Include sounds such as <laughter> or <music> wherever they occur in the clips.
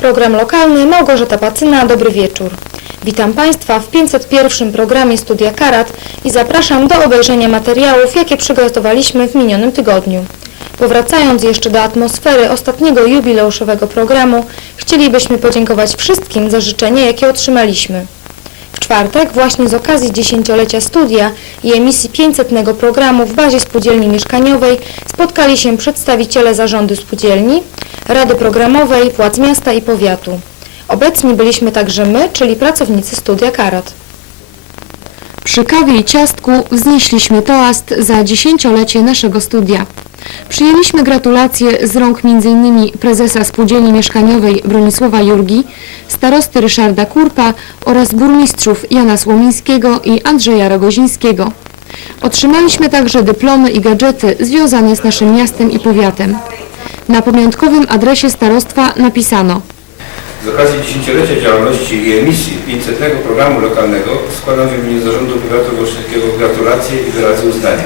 program lokalny Małgorzata Pacyna. Dobry wieczór. Witam Państwa w 501 programie Studia Karat i zapraszam do obejrzenia materiałów, jakie przygotowaliśmy w minionym tygodniu. Powracając jeszcze do atmosfery ostatniego jubileuszowego programu, chcielibyśmy podziękować wszystkim za życzenia, jakie otrzymaliśmy. Czwartek, właśnie z okazji dziesięciolecia studia i emisji 500 programu w bazie spółdzielni mieszkaniowej spotkali się przedstawiciele zarządu spółdzielni, Rady Programowej, władz miasta i powiatu. Obecni byliśmy także my, czyli pracownicy studia Karat. Przy kawie i ciastku wznieśliśmy toast za dziesięciolecie naszego studia. Przyjęliśmy gratulacje z rąk m.in. prezesa Spółdzielni Mieszkaniowej Bronisława Jurgi, starosty Ryszarda Kurpa oraz burmistrzów Jana Słomińskiego i Andrzeja Rogozińskiego. Otrzymaliśmy także dyplomy i gadżety związane z naszym miastem i powiatem. Na pamiątkowym adresie starostwa napisano Z okazji dziesięciolecia działalności i emisji 500 programu lokalnego składam w imieniu Zarządu Powiatu Wolsztyńskiego gratulacje i wyrazy uznania.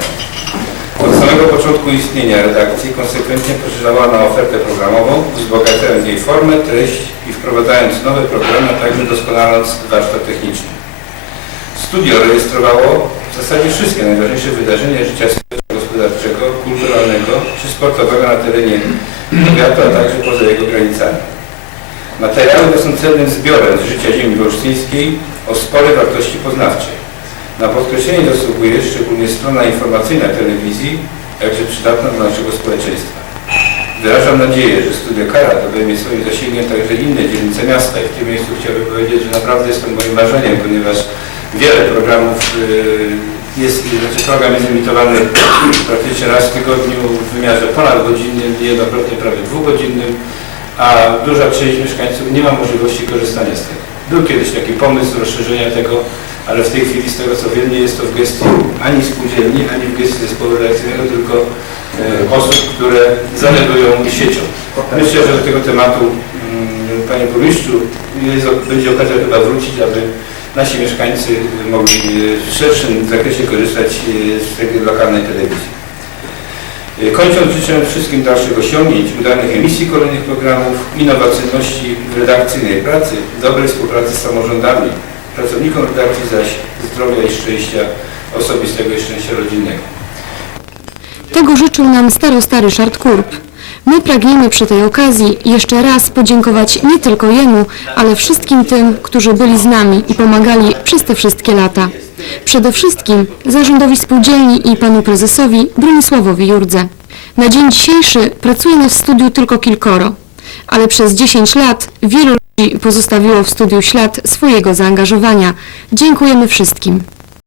Od samego początku istnienia redakcji konsekwentnie poszerzała na ofertę programową, wzbogacając jej formę, treść i wprowadzając nowe programy, a także doskonaląc warsztat techniczny. Studio rejestrowało w zasadzie wszystkie najważniejsze wydarzenia życia społeczno-gospodarczego, kulturalnego czy sportowego na terenie powiatu, a także poza jego granicami. Materiały te są cennym zbiorem z życia ziemi wolsztyńskiej o sporej wartości poznawczej. Na podkreślenie zasługuje szczególnie strona informacyjna telewizji, jakże przydatna dla naszego społeczeństwa. Wyrażam nadzieję, że Studio Karat obejmie swoim zasięgiem także inne dzielnice miasta i w tym miejscu chciałbym powiedzieć, że naprawdę jest to moim marzeniem, ponieważ wiele programów yy, jest, znaczy program jest emitowany <clears throat> praktycznie raz w tygodniu w wymiarze ponadgodzinnym, niejednokrotnie prawie dwugodzinnym, a duża część mieszkańców nie ma możliwości korzystania z tego. Był kiedyś taki pomysł rozszerzenia tego, ale w tej chwili z tego co wiem nie jest to w gestii ani spółdzielni, ani w gestii zespołu redakcyjnego, tylko e, osób, które zanegują siecią. Myślę, że do tego tematu mm, Panie Burmistrzu jest, będzie okazja chyba wrócić, aby nasi mieszkańcy mogli w szerszym zakresie korzystać e, z tej lokalnej telewizji. E, Kończąc życzę wszystkim dalszych osiągnięć, udanych emisji kolejnych programów, innowacyjności w redakcyjnej pracy, dobrej współpracy z samorządami, pracownikom redakcji zaś zdrowia i szczęścia osobistego i szczęścia rodzinnego. Tego życzył nam starosta Ryszard Kurp. My pragniemy przy tej okazji jeszcze raz podziękować nie tylko jemu, ale wszystkim tym, którzy byli z nami i pomagali przez te wszystkie lata. Przede wszystkim zarządowi spółdzielni i panu prezesowi Bronisławowi Jurdze. Na dzień dzisiejszy pracuje w studiu tylko kilkoro, ale przez 10 lat wielu pozostawiło w studiu ślad swojego zaangażowania. Dziękujemy wszystkim.